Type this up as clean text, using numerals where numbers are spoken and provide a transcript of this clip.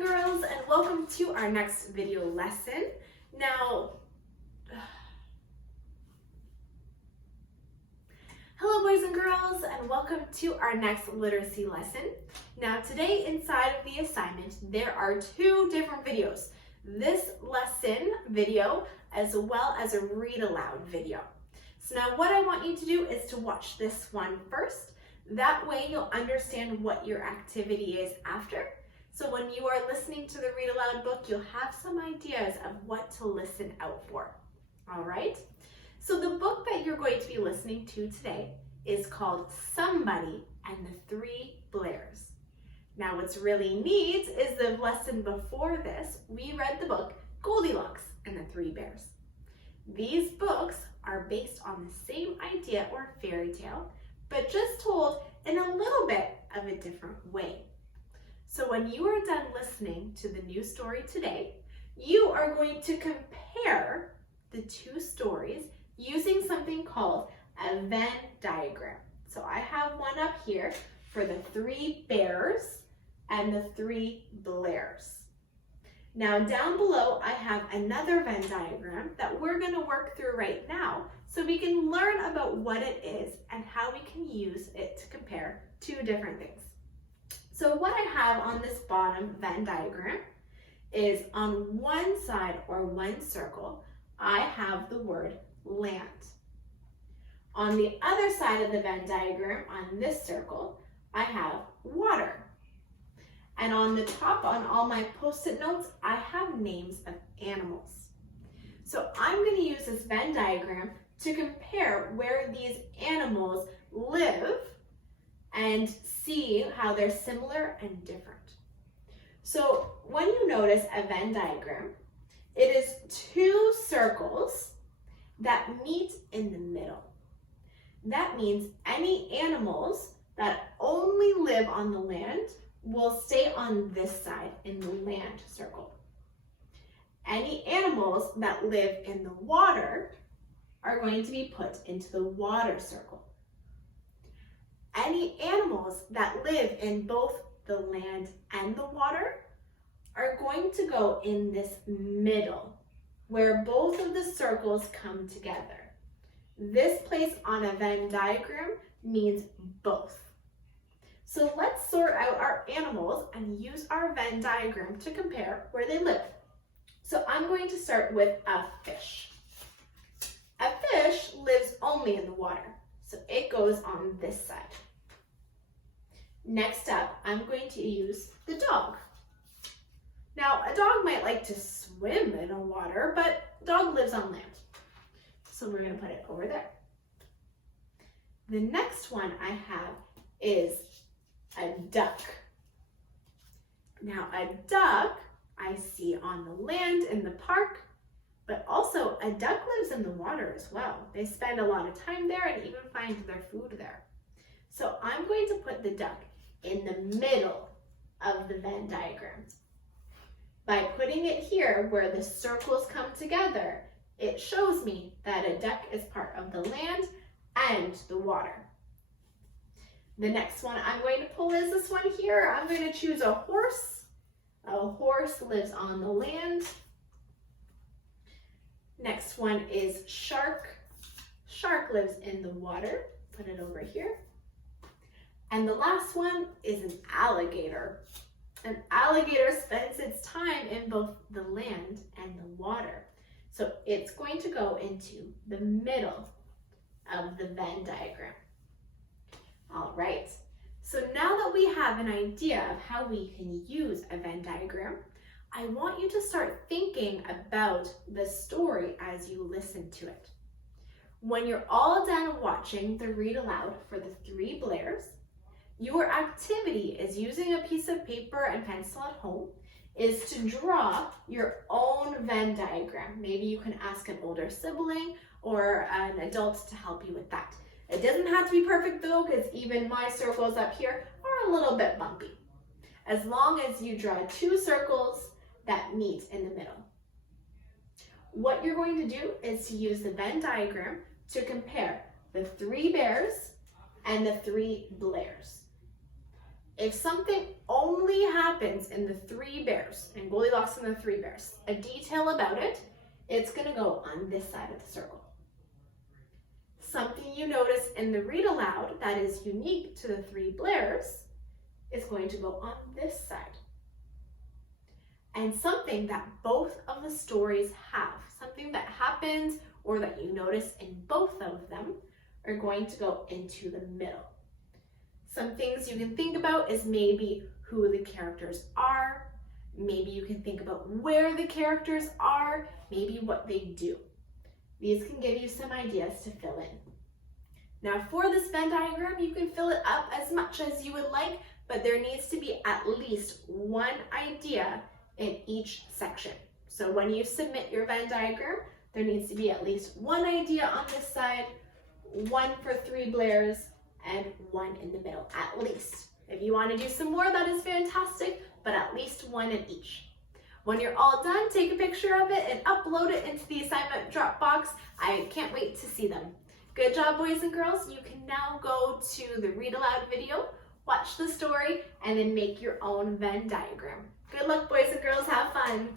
and girls, and welcome to our next video lesson. Now, hello boys and girls, and welcome to our next literacy lesson. Now today inside of the assignment, there are two different videos. This lesson video as well as a read aloud video. So now what I want you to do is to watch this one first. That way you'll understand what your activity is after. So when you are listening to the read aloud book, you'll have some ideas of what to listen out for. All right? So the book that you're going to be listening to today is called Somebody and the Three Blairs. Now what's really neat is the lesson before this, we read the book Goldilocks and the Three Bears. These books are based on the same idea or fairy tale, but just told in a little bit of a different way. So when you are done listening to the new story today, you are going to compare the two stories using something called a Venn diagram. So I have one up here for the three bears and the three blairs. Now down below, I have another Venn diagram that we're going to work through right now so we can learn about what it is and how we can use it to compare two different things. So what I have on this bottom Venn diagram is on one side or one circle, I have the word land. On the other side of the Venn diagram, on this circle, I have water. And on the top, on all my post-it notes, I have names of animals. So I'm going to use this Venn diagram to compare where these animals live and see how they're similar and different. So when you notice a Venn diagram, it is two circles that meet in the middle. That means any animals that only live on the land will stay on this side in the land circle. Any animals that live in the water are going to be put into the water circle. Any animals that live in both the land and the water are going to go in this middle, where both of the circles come together. This place on a Venn diagram means both. So let's sort out our animals and use our Venn diagram to compare where they live. So I'm going to start with a fish. A fish lives only in the water, so it goes on this side. Next up, I'm going to use the dog. Now, a dog might like to swim in the water, but dog lives on land. So we're going to put it over there. The next one I have is a duck. Now, a duck I see on the land in the park, but also a duck lives in the water as well. They spend a lot of time there and even find their food there. So I'm going to put the duck in the middle of the Venn diagram. By putting it here where the circles come together, it shows me that a duck is part of the land and the water. The next one I'm going to pull is this one here. I'm going to choose a horse. A horse lives on the land. Next one is shark. Shark lives in the water. Put it over here. And the last one is an alligator. An alligator spends its time in both the land and the water. So it's going to go into the middle of the Venn diagram. All right, so now that we have an idea of how we can use a Venn diagram, I want you to start thinking about the story as you listen to it. When you're all done watching the read aloud for the three blairs, your activity is using a piece of paper and pencil at home is to draw your own Venn diagram. Maybe you can ask an older sibling or an adult to help you with that. It doesn't have to be perfect though, because even my circles up here are a little bit bumpy. As long as you draw two circles that meet in the middle. What you're going to do is to use the Venn diagram to compare the three bears and the three blairs. if something only happens in the three bears, and Goldilocks and the three bears, a detail about it, it's gonna go on this side of the circle. Something you notice in the read aloud that is unique to the three bears is going to go on this side. And something that both of the stories have, something that happens or that you notice in both of them, are going to go into the middle. Some things you can think about is maybe who the characters are, maybe you can think about where the characters are, maybe what they do. These can give you some ideas to fill in. Now for this Venn diagram, you can fill it up as much as you would like, but there needs to be at least one idea in each section. So when you submit your Venn diagram, there needs to be at least one idea on this side, one for three bears, and one in the middle, at least. If you want to do some more, that is fantastic, but at least one in each. When you're all done, take a picture of it and upload it into the assignment Dropbox. I can't wait to see them. Good job, boys and girls. You can now go to the read aloud video, watch the story, and then make your own Venn diagram. Good luck, boys and girls. Have fun.